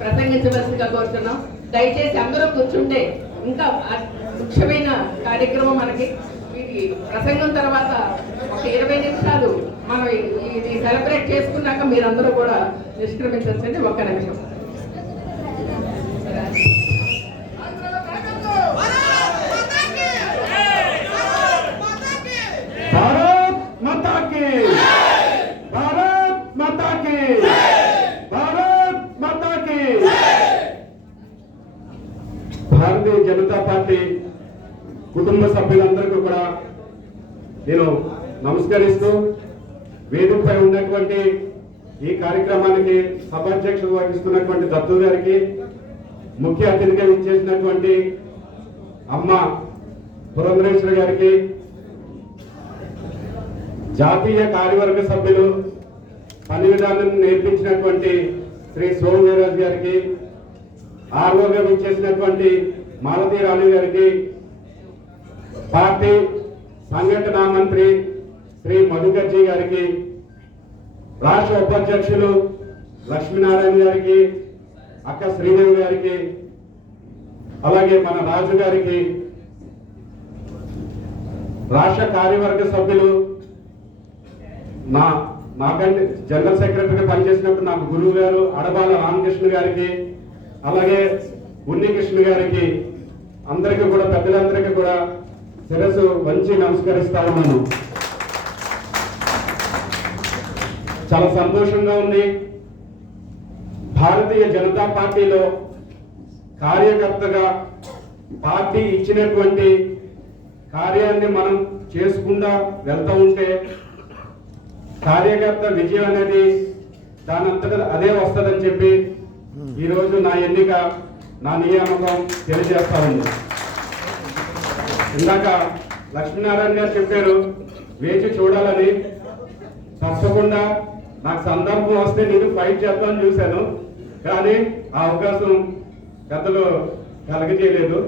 ప్రసంగించవలసిందిగా కోరుతున్నాం. దయచేసి అందరూ కూర్చుంటే ఇంకా ముఖ్యమైన కార్యక్రమం మనకి ప్రసంగం తర్వాత ఒక 20 నిమిషాలు మనం ఇది సెలబ్రేట్ చేసుకున్నాక మీరందరూ కూడా నిష్క్రమించండి. ఒక్క నిమిషం. భారతీయ జనతా పార్టీ కుటుంబ సభ్యులందరికీ కూడా నేను నమస్కరిస్తూ వేదికపై ఉన్నటువంటి ఈ కార్యక్రమానికి సభాధ్యక్షత వహిస్తున్నటువంటి దత్తు గారికి, ముఖ్య అతిథిగా ఇచ్చేసినటువంటి అమ్మ పురంధరేశ్వరి గారికి, జాతీయ కార్యవర్గ సభ్యులు పని విధానాన్ని నేర్పించినటువంటి శ్రీ సోమవీరాజు గారికి, ఆర్వోగా ఇచ్చేసినటువంటి మాలతీ రాణి గారికి, పార్టీ సంఘటనా మంత్రి శ్రీ మధుకర్జీ గారికి, రాష్ట్ర ఉపాధ్యక్షులు లక్ష్మీనారాయణ గారికి, అక్క శ్రీదేవి గారికి, అలాగే మన రాజు గారికి, రాష్ట్ర కార్యవర్గ సభ్యులు నాకంటే జనరల్ సెక్రటరీగా పనిచేసినప్పుడు నాకు గురువు గారు అడబాల రామకృష్ణ గారికి, అలాగే ఉన్నికృష్ణ గారికి, అందరికీ కూడా పెద్దలందరికీ కూడా శిరస్సు వంచి నమస్కరిస్తా ఉన్నాను. చాలా సంతోషంగా ఉంది. భారతీయ జనతా పార్టీలో కార్యకర్తగా పార్టీ ఇచ్చినటువంటి కార్యాన్ని మనం చేసుకుంటా వెళ్తూ ఉంటే కార్యకర్త విజయం అనేది దానంతటా అదే వస్తుందని చెప్పి ఈరోజు నా ఎన్నిక, నా నియామకం తెలియజేస్తా ఉంది. ఇందాక లక్ష్మీనారాయణ గారు చెప్పారు వేచి చూడాలని. తప్పకుండా నాకు సందర్భం వస్తే నేను ఫైట్ చేద్దామని చూశాను, కానీ ఆ అవకాశం పెద్దలు కలగజేయలేదు.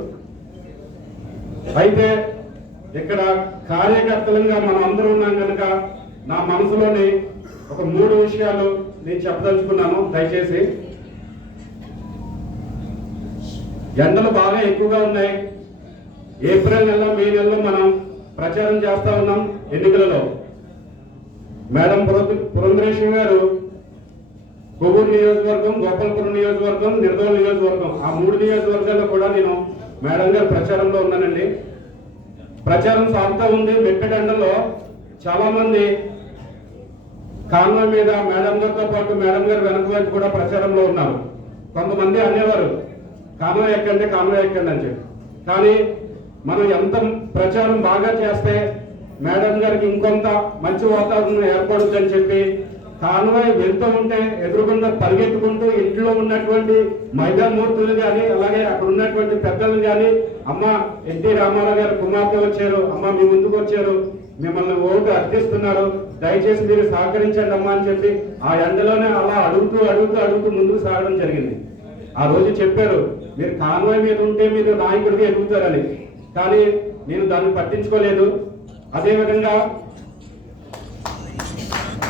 అయితే ఇక్కడ కార్యకర్తలుగా మనం అందరూ ఉన్నాం కనుక నా మనసులోని ఒక 3 విషయాలు నేను చెప్పదలుచుకున్నాను. దయచేసి, ఎండలు బాగా ఎక్కువగా ఉన్నాయి. ఏప్రిల్ నెల, మే నెలలో మనం ప్రచారం చేస్తా ఉన్నాం ఎన్నికలలో. మేడం పురంధరేశ్వరి గారు కొవ్వూరు నియోజకవర్గం, గోపాలపురం నియోజకవర్గం, నిర్దోల్ నియోజకవర్గం, ఆ 3 నియోజకవర్గాల్లో కూడా నేను మేడం గారు ప్రచారంలో ఉన్నానండి. ప్రచారం సాగుతూ ఉంది. మెట్టెడండలో చాలా మంది కాన్వాయ్ మీద మేడం గారితో పాటు మేడం గారు వెనక వైపు కూడా ప్రచారంలో ఉన్నారు. కొంతమంది అనేవారు కాన్వాయ్ ఎక్కండి, కాన్వాయ్ ఎక్కండి అని చెప్పి. కానీ మనం ఎంత ప్రచారం బాగా చేస్తే మేడం గారికి ఇంకొంత మంచి వాతావరణం ఏర్పడుతుందని చెప్పి కాన్వాయ్ వెళ్తూ ఉంటే ఎదురుగుండా పరిగెత్తుకుంటూ ఇంట్లో ఉన్నటువంటి మైదామూర్తులు కానీ అలాగే అక్కడ ఉన్నటువంటి పెద్దలు కానీ అమ్మ ఎన్టీ రామారావు గారు కుమార్తె వచ్చారు, అమ్మ మీ ముందుకు వచ్చారు, మిమ్మల్ని ఓటు అర్థిస్తున్నారు, దయచేసి మీరు సహకరించండి అమ్మా అని చెప్పి ఆ ఎండలోనే అలా అడుగుతూ ముందుకు సాగడం జరిగింది. ఆ రోజు చెప్పారు మీరు కాన్వాయ్ మీద ఉంటే మీరు నాయకుడిగా ఎదుగుతారని, కానీ నేను దాన్ని పట్టించుకోలేదు. అదేవిధంగా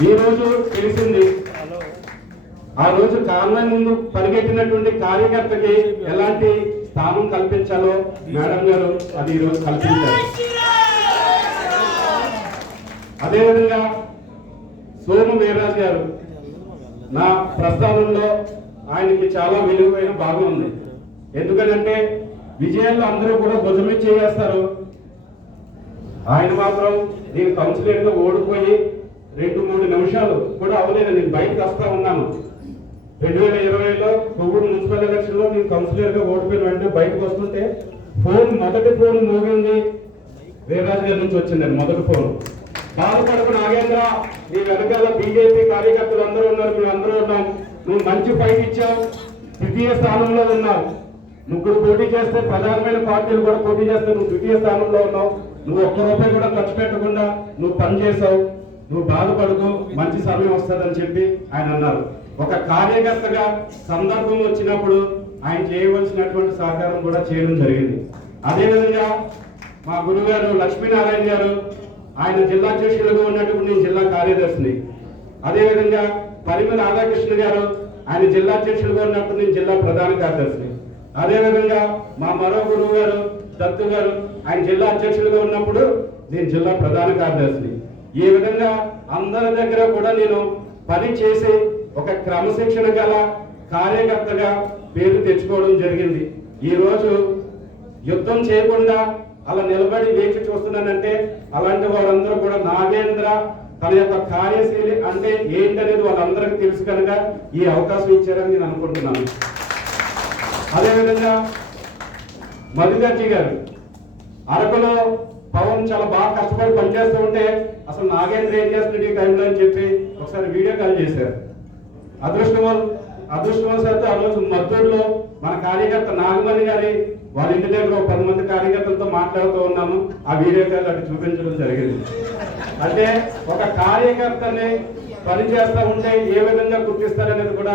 ఈ రోజు తెలిసింది ఆ రోజు కాన్వాయ్ ముందు పరిగెట్టినటువంటి కార్యకర్తకి ఎలాంటి స్థానం కల్పించాలో మేడం గారు అది ఈ రోజు కల్పించారు. అదేవిధంగా సోము వీర్రాజు గారు నా ప్రస్థానంలో ఆయనకి చాలా విలువైన భాగం ఉంది. ఎందుకంటే విజయాల్లో అందరూ కూడా భుజమే చేస్తారు, ఆయన మాత్రం నేను కౌన్సిలర్ గా ఓడిపోయి 2-3 నిమిషాలు కూడా అవ్వలేదు, నేను బయటకు వస్తా ఉన్నాను. 2020లో కొవ్వూరు మున్సిపల్ ఎలక్షన్ లో నేను కౌన్సిలర్ గా ఓడిపోయిన వెంటనే బయటకు వస్తుంటే మొదటి ఫోన్ మోగింది వీర్రాజు గారి నుంచి వచ్చిందండి. మొదటి ఫోన్ బాధపడకు నాగేంద్ర, నీ వెనకాల బీజేపీ కార్యకర్తలు అందరూ ఉన్నారు, మేము అందరూ ఉన్నాం, నువ్వు మంచి ఫైట్ ఇచ్చావు, 2వ స్థానంలో ఉన్నావు, ముగ్గురు పోటీ చేస్తే ప్రధానమైన పార్టీలు కూడా పోటీ చేస్తే నువ్వు 2వ స్థానంలో ఉన్నావు, నువ్వు ఒక్క రూపాయి కూడా ఖర్చు పెట్టకుండా నువ్వు పని చేసావు, నువ్వు బాధపడకు, మంచి సమయం వస్తుందని చెప్పి ఆయన అన్నారు. ఒక కార్యకర్తగా సందర్భం వచ్చినప్పుడు ఆయన చేయవలసినటువంటి సహకారం కూడా చేయడం జరిగింది. అదేవిధంగా మా గురుగారు లక్ష్మీనారాయణ గారు ఆయన జిల్లా అధ్యక్షులుగా ఉన్నప్పుడు నేను జిల్లా కార్యదర్శిని. అదేవిధంగా పరిమళ రాధాకృష్ణ గారు ఆయన జిల్లా అధ్యక్షులుగా ఉన్నప్పుడు నేను జిల్లా ప్రధాన కార్యదర్శిని. అదేవిధంగా మా మరో గురువు గారు దత్తు గారు ఆయన జిల్లా అధ్యక్షులుగా ఉన్నప్పుడు నేను జిల్లా ప్రధాన కార్యదర్శిని. ఈ విధంగా అందరి దగ్గర కూడా నేను పని చేసి ఒక క్రమశిక్షణ గల కార్యకర్తగా పేరు తెచ్చుకోవడం జరిగింది. ఈ రోజు యుద్ధం చేయకుండా అలా నిలబడి వేచి చూస్తున్నానంటే అలాంటి వారందరూ కూడా నాగేంద్ర తన యొక్క కార్యశైలి అంటే ఏంటనేది వాళ్ళందరికీ తెలుసు కనుక ఈ అవకాశం ఇచ్చారని నేను అనుకుంటున్నాను. అదేవిధంగా మధుకర్జీ గారు అరకులో పవన్ చాలా బాగా కష్టపడి పనిచేస్తూ ఉంటే అసలు నాగేంద్ర ఏం చేస్తున్నాడు ఈ టైంలో అని చెప్పి ఒకసారి వీడియో కాల్ చేశారు. అదృష్టవశాత్తు ఆ రోజు మద్దూరులో మన కార్యకర్త నాగమణి గారి వాళ్ళ ఇంటి దగ్గర ఒక 10 మంది కార్యకర్తలతో మాట్లాడుతూ ఉన్నాము. ఆ వీడియో కాల్ అటు చూపించడం జరిగింది. అంటే ఒక కార్యకర్తని పనిచేస్తూ ఉంటే ఏ విధంగా గుర్తిస్తారనేది కూడా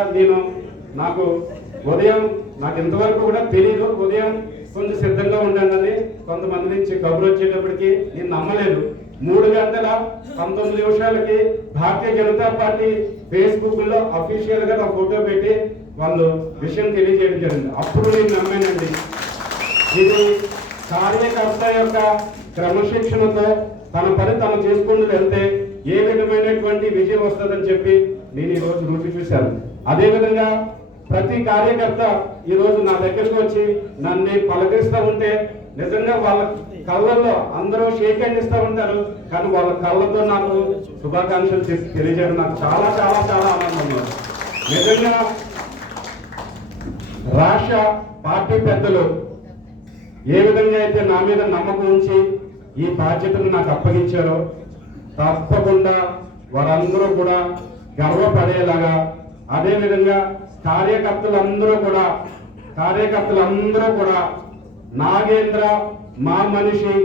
నాకు ఇంతవరకు కూడా తెలియదు. ఉదయం కొంచెం సిద్ధంగా ఉండండి కొంతమంది నుంచి కబురు వచ్చేటప్పటికి నేను నమ్మలేదు. 3:19 భారతీయ జనతా పార్టీ ఫేస్బుక్ లో అఫీషియల్ గా నా ఫోటో పెట్టి వాళ్ళు విషయం తెలియజేయడం జరిగింది. అప్పుడు నేను నమ్మానండి, ఇది కార్యకర్త యొక్క క్రమశిక్షణతో తన పని తను చేసుకుంటూ వెళ్తే ఏ విధమైనటువంటి విజయం వస్తుందని చెప్పి నేను ఈ రోజు రుచి చూశాను. అదేవిధంగా ప్రతి కార్యకర్త ఈ రోజు నా దగ్గరకు వచ్చి నన్ను పలకరిస్తూ ఉంటే నిజంగా వాళ్ళ కళ్ళల్లో అందరూ షేక్ హ్యాండ్ ఇస్తూ ఉంటారు, కానీ వాళ్ళ కళ్ళతో నాకు శుభాకాంక్షలు తెలియజేయడం నాకు చాలా చాలా చాలా ఆనందంగా. నిజంగా రాష్ట్ర పార్టీ పెద్దలు ఏ విధంగా అయితే నా మీద నమ్మకం ఉంచి ఈ బాధ్యతను నాకు అప్పగించారో తప్పకుండా వారందరూ కూడా గర్వపడేలాగా, అదేవిధంగా కార్యకర్తలందరూ కూడా నాగేంద్ర మా మనిషి,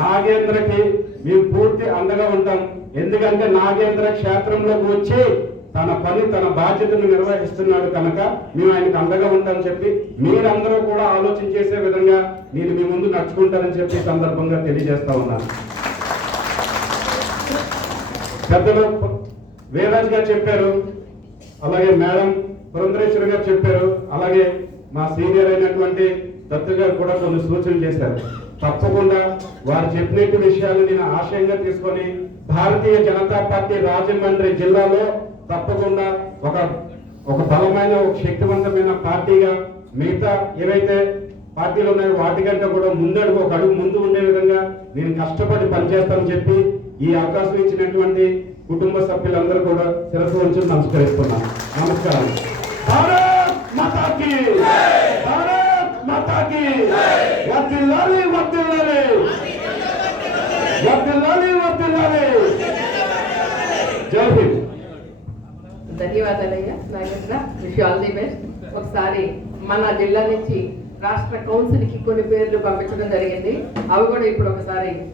నాగేంద్రకి మేము పూర్తి అండగా ఉంటాం. ఎందుకంటే నాగేంద్ర క్షేత్రంలోకి వచ్చి తన పని తన బాధ్యతను నిర్వహిస్తున్నాడు కనుక మేము ఆయనకు అండగా ఉంటామని చెప్పి మీరందరూ కూడా ఆలోచన చేసే విధంగా నేను మీ ముందు నడుచుకుంటానని చెప్పి సందర్భంగా తెలియజేస్తా ఉన్నాను. పెద్దలు వీర్రాజు గారు చెప్పారు, అలాగే మేడం పురంధరేశ్వరి గారు చెప్పారు, అలాగే మా సీనియర్ అయినటువంటి దత్తు గారు కూడా కొన్ని సూచనలు చేశారు. తప్పకుండా వారు చెప్పినట్టు విషయాలు నేను ఆశయంగా తీసుకొని భారతీయ జనతా పార్టీ రాజమండ్రి జిల్లాలో తప్పకుండా ఒక బలమైన ఒక శక్తివంతమైన పార్టీగా మిగతా ఏవైతే పార్టీలు ఉన్నాయో వాటికంటే కూడా ఒక అడుగు ముందు ఉండే విధంగా నేను కష్టపడి పనిచేస్తానని చెప్పి ఈ అవకాశం ఇచ్చినటువంటి కుటుంబ సభ్యులందరూ కూడా శిరస్సు వంచి నమస్కరిస్తున్నాను. నమస్కారం. భారత్ మాతా కీ, భారత్ మాతాకి వర్ధిల్లాలి వర్ధిల్లాలి వర్ధిల్లాలి వర్ధిల్లాలి. జై హింద్. ధన్యవాదాలయ్యా Nagendra. Wish all the best. ఒకసారి మన జిల్లా నుంచి రాష్ట్ర కౌన్సిల్ కి కొన్ని పేర్లు పంపించడం జరిగింది. అవి కూడా ఇప్పుడు ఒకసారి